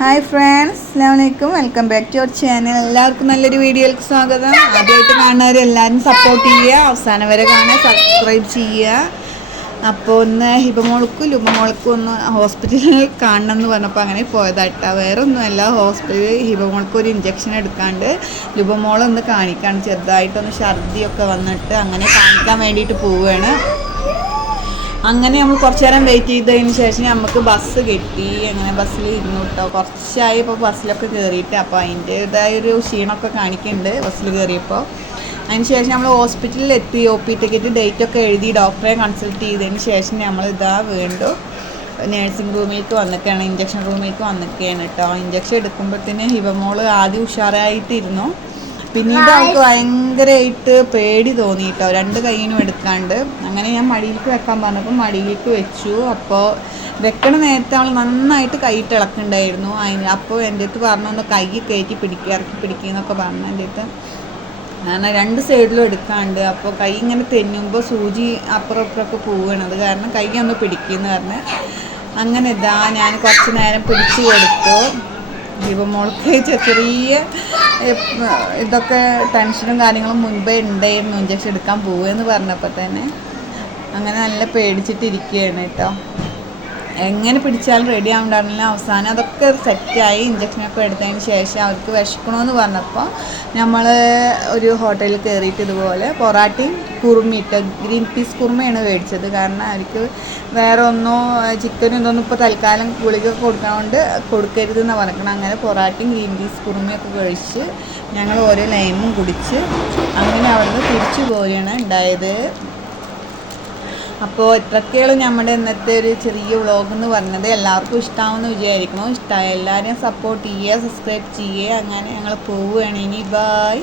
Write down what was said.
Hi friends അസ്ലാമലൈക്കും welcome back to our channel എല്ലാവർക്കും നല്ലൊരു വീഡിയോയിലേക്ക് സ്വാഗതം. ആദ്യമായിട്ട് കാണുന്നവർ എല്ലാവരും സപ്പോർട്ട് ചെയ്യുക. അവസാനം വരെ കാണുക സബ്സ്ക്രൈബ് ചെയ്യുക. അപ്പോൾ ഒന്ന് ഹിബമോൾക്കും ലുബമോൾക്കും ഒന്ന് ഹോസ്പിറ്റലിൽ കാണണം എന്ന് പറഞ്ഞപ്പോൾ അങ്ങനെ പോയതാട്ടാ വേറെ ഒന്നുമല്ല ഹോസ്പിറ്റലിൽ ഹിബമോൾക്ക് ഒരു ഇഞ്ചക്ഷൻ എടുക്കാണ്ട് ലുബമോളൊന്ന് കാണിക്കാണ്. ചെറുതായിട്ടൊന്ന് ഛർദിയൊക്കെ വന്നിട്ട് അങ്ങനെ കാണിക്കാൻ വേണ്ടിയിട്ട് പോവുകയാണ് അങ്ങനെ നമ്മൾ കുറച്ച് നേരം വെയിറ്റ് ചെയ്തതിന് ശേഷം നമുക്ക് ബസ് കിട്ടി. അങ്ങനെ ബസ്സിൽ ഇരുന്നു കേട്ടോ കുറച്ചായി ഇപ്പോൾ ബസ്സിലൊക്കെ കയറിയിട്ട് അപ്പോൾ അതിന്റേതായ ഒരു ക്ഷീണമൊക്കെ കാണിക്കുന്നുണ്ട് ബസ്സിൽ കയറിയപ്പോൾ അതിന് ശേഷം നമ്മൾ ഹോസ്പിറ്റലിൽ എത്തി. ഒ പി ടിക്കറ്റ് ഡേറ്റ് ഒക്കെ എഴുതി ഡോക്ടറെ കൺസൾട്ട് ചെയ്തതിന് ശേഷം നമ്മൾ ഇതാ വീണ്ടും നേഴ്സിംഗ് റൂമിലേക്ക് വന്നിട്ടാണ്. ഇഞ്ചക്ഷൻ റൂമിലേക്ക് വന്നിട്ടാണ് കേട്ടോ ഇഞ്ചക്ഷൻ എടുക്കുമ്പോഴത്തേന് ഹിബമോൾ ആദ്യം ഉഷാറായിട്ടിരുന്നു. പിന്നീട് അവൾക്ക് ഭയങ്കരമായിട്ട് പേടി തോന്നി കേട്ടോ രണ്ട് കൈയിനും എടുക്കാണ്ട്. അങ്ങനെ ഞാൻ മടിയിലേക്ക് വെക്കാൻ പറഞ്ഞപ്പോൾ മടിയിലേക്ക് വെച്ചു. അപ്പോൾ വെക്കണ നേരത്തെ അവൾ നന്നായിട്ട് കൈയിട്ട് ഇളക്കുന്നുണ്ടായിരുന്നു അതിന് അപ്പോൾ എന്റെ അടുത്ത് പറഞ്ഞു ഒന്ന് കൈ കയറ്റി പിടിക്കുക ഇറക്കി പിടിക്കുക എന്നൊക്കെ പറഞ്ഞു എന്റെ അടുത്ത്. കാരണം രണ്ട് സൈഡിലും എടുക്കാണ്ട് അപ്പോൾ കൈ ഇങ്ങനെ തെന്നുമ്പോൾ സൂചി അപ്പുറം ഇപ്പുറമൊക്കെ പോവുകയാണ് അത് കാരണം കൈ ഒന്ന് പിടിക്കുമെന്ന് പറഞ്ഞ്. അങ്ങനെ ഇതാ ഞാൻ കുറച്ച് നേരം പിടിച്ചു കൊടുത്തു. ദീപമോൾക്ക് ചെറിയ ഇതൊക്കെ ടെൻഷനും കാര്യങ്ങളും മുൻപേ ഉണ്ടായിരുന്നു ഇഞ്ചക്ഷൻ എടുക്കാൻ പോവുകയെന്ന് പറഞ്ഞപ്പോൾ തന്നെ. അങ്ങനെ നല്ല പേടിച്ചിട്ടിരിക്കുകയാണ് കേട്ടോ എങ്ങനെ പിടിച്ചാലും റെഡി ആവണ്ടായിരുന്നില്ല. അവസാനം അതൊക്കെ സെറ്റായി. ഇഞ്ചക്ഷനൊക്കെ എടുത്തതിന് ശേഷം അവർക്ക് വിശക്കണമെന്ന് പറഞ്ഞപ്പോൾ നമ്മൾ ഒരു ഹോട്ടലിൽ കയറിയിട്ട് ഇതുപോലെ പൊറാട്ടയും കുറുമിട്ട് ഗ്രീൻ പീസ് കുറുമയാണ് മേടിച്ചത്. കാരണം അവർക്ക് വേറെ ഒന്നോ ചിക്കനും ഇതൊന്നും ഇപ്പോൾ തൽക്കാലം ഗുളിക കൊടുക്കാണ്ട് കൊടുക്കരുതെന്ന് പറഞ്ഞിരിക്കണം. അങ്ങനെ പൊറാട്ടയും ഗ്രീൻ പീസ് കുറുമയൊക്കെ കഴിച്ച് ഞങ്ങൾ ഓരോ ലൈമും കുടിച്ച് അങ്ങനെ അവിടുന്ന് തിരിച്ചു പോവുകയാണ് ഉണ്ടായത്. അപ്പോൾ ഇത്രയൊക്കെയുള്ളൂ നമ്മുടെ ഇന്നത്തെ ഒരു ചെറിയ വ്ളോഗ് എന്ന് പറഞ്ഞത്. എല്ലാവർക്കും ഇഷ്ടമാവുമെന്ന് വിചാരിക്കണം ഇഷ്ടമായ എല്ലാവരെയും സപ്പോർട്ട് ചെയ്യുക സബ്സ്ക്രൈബ് ചെയ്യുക. അങ്ങനെ ഞങ്ങൾ പോവുകയാണ്. ഇനി ബായ്